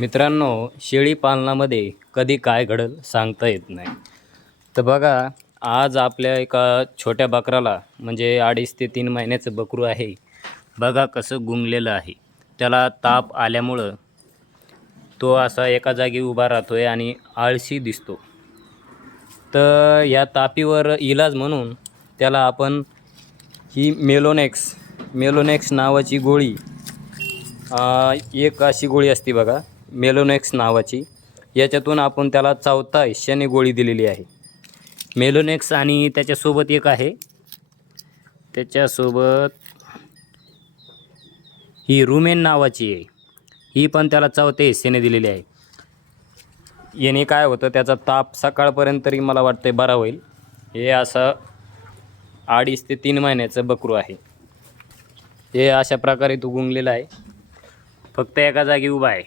मित्रांनो, शेळी पालनामध्ये कधी काय घडेल सांगता येत नाही. तर बघा, आज आपल्या एका छोट्या बकराला म्हणजे 2.5 ते 3 महिन्याचं बकरू आहे. बघा कसं गुंगलेलं आहे. त्याला ताप आल्यामुळं तो असा एका जागी उभा राहतोय आणि आळशी दिसतो. तर या तापीवर इलाज म्हणून त्याला आपण ही मेलोनेक्स नावाची गोळी, एक अशी गोळी असते बघा, मेलोनेक्स नावाची. याच्यातून आपण त्याला चौथा हिश्श्याने गोळी दिलेली आहे. मेलोनेक्स आणि त्याच्यासोबत एक आहे, त्याच्यासोबत ही रुमेन नावाची आहे. ही पण त्याला चौथ्या हिस्सेने दिलेली आहे. याने काय होतं, त्याचा ताप सकाळपर्यंत तरी मला वाटतं बरा होईल. हे असं 2.5 ते 3 महिन्याचं बकरू आहे. हे अशा प्रकारे तो गुंगलेला आहे, फक्त एका जागी उभा आहे.